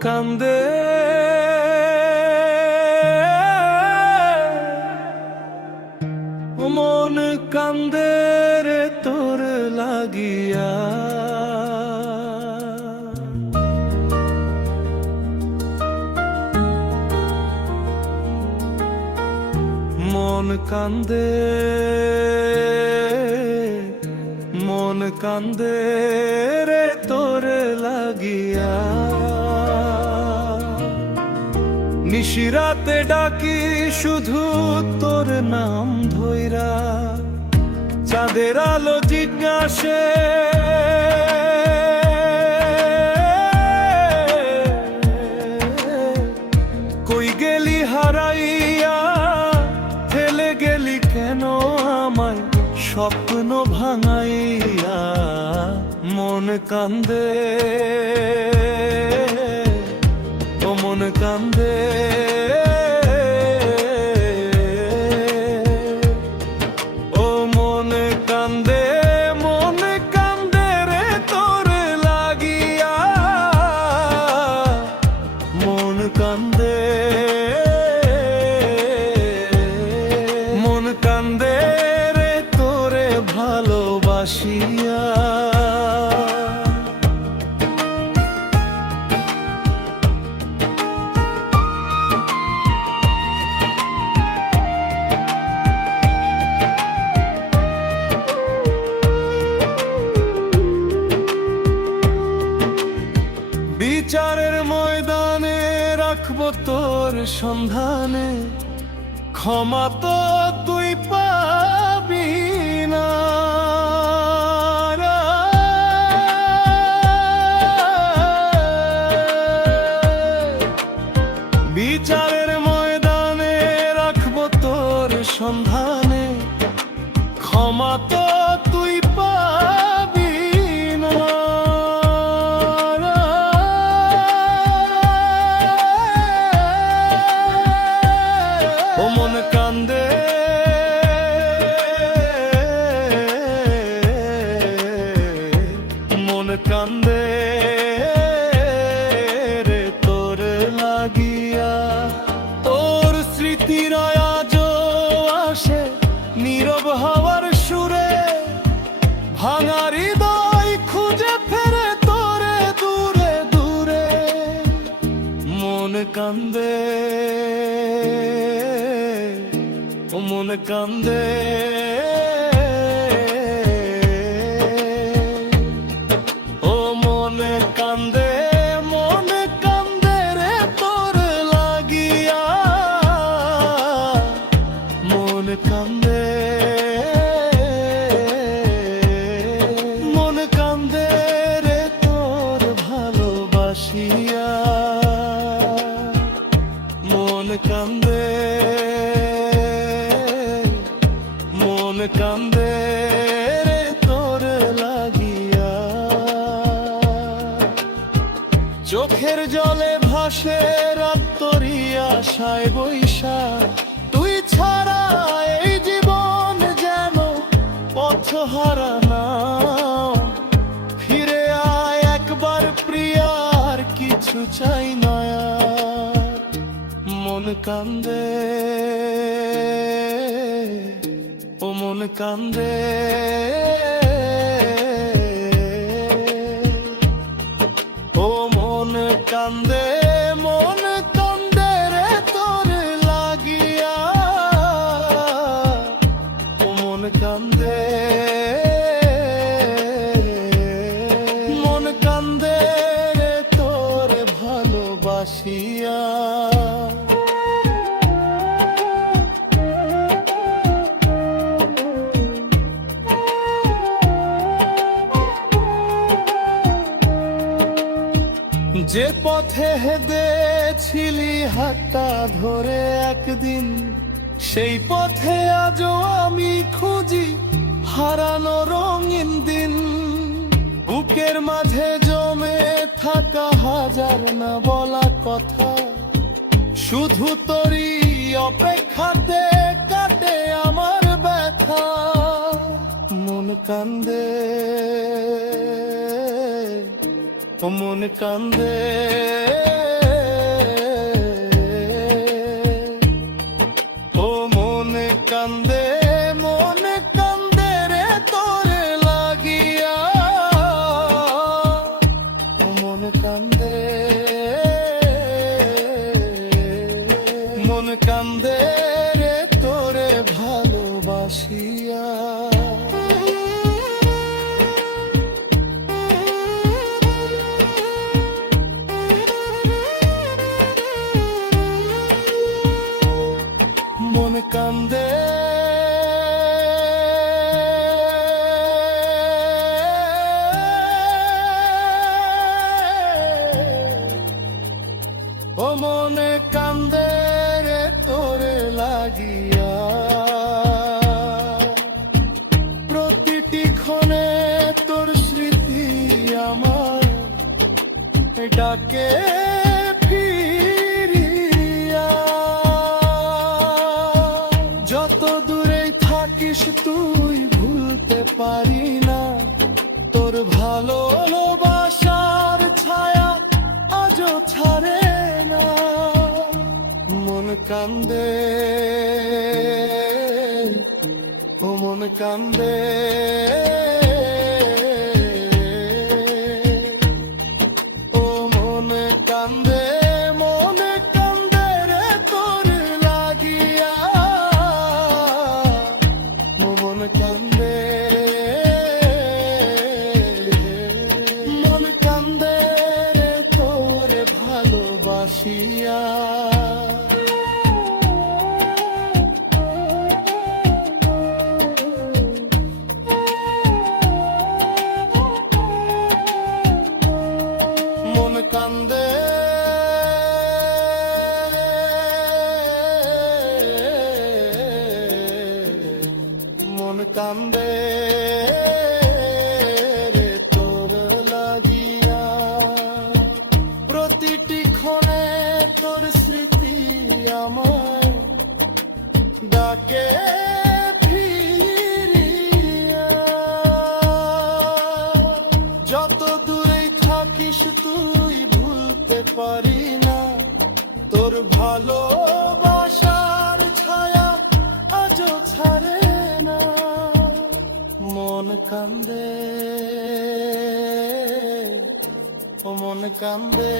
কান্দে মন কান্দে রে তোর লাগিয়া মন কান্দে রে তোর লাগিয়া নিশিরাতে ডাকি শুধু তোর নাম ধইরা চাঁদের আলো জিজ্ঞাসে কই গেলি হারাইয়া ফেলে গেলি কেন আমায় স্বপ্ন ভাঙাইয়া মন কান্দে ও মন কান্দে ও মন কান্দে রে তোর লাগিয়া মন কান্দে রে তোরে ভালোবাসিয়া বিচারের ময়দানে রাখবো তোর সন্ধানে ক্ষমা তো তুই পাবি না বিচারের ময়দানে রাখবো তোর সন্ধানে ক্ষমা তো তুই পাবি না ও মন কান্দে রে তোর লাগিয়া তোর স্মৃতির আজও আসে নীরব হাওয়ার সুরে ভাঙা হৃদয় খুঁজে ফেরে তোরে দূরে দূরে মন কান্দে ও মন কান্দে ও মন কান্দে রে তোর লাগিয়া মন কান্দে রে তোর ভালোবাসিয়া মন কান্দে রে তোর লাগিয়া চোখের জলে ভাসে রাত তোরই আশায় বৈশা তুই ছাড়া এই জীবন যেন পথহারা না ফিরে আয় একবার প্রিয়ার কিছু চাই না মন কান্দে ও মন কান্দে ও মন কান্দে রে তোর লাগিয়া ও মন কান্দে রে তোর ভালোবাসিয়া যে পথে হেঁটেছিলি হাতটা ধরে একদিন সেই পথে আজও আমি খুঁজি হারানো রঙিন দিন বুকের মাঝে জমে থাকা হাজার না বলা কথা শুধু তোরই অপেক্ষাতে কাটে আমার ব্যথা মন কান্দে ও মন কান্দে ও মন কান্দে মন কান্দে রে তোরে লাগিয়া ও মন কান্দে মন কান্দে রে তোরে ভালোবাসিয়া মন কান্দে ও মনে কান্দে রে তোরে লাগিয়া প্রতিটি ক্ষণে তোর স্মৃতি আমার ডাকে ফিরিয়া যত দূরে থাকিস তুই ভুলতে পারি না তোর ভালোবাসার ছায়া আজও ছাড়ে না মন কান্দে ও মন কান্দে ও মন কান্দে মন কান্দে রে তোর লাগিয়া মন কান্দে মন কান্দে রে তোরে ভালোবাসিয়া মন কান্দে মন কান্দে রে তোর লাগিয়া প্রতিটি ক্ষণে তোর স্মৃতি আমার ডাকে ফিরিয়া যত দূরে থাকিস তুই ভুলতে পারি না তোর ভালোবাসার ছায়া আজও ছাড়ে না মন কান্দে ও মন কান্দে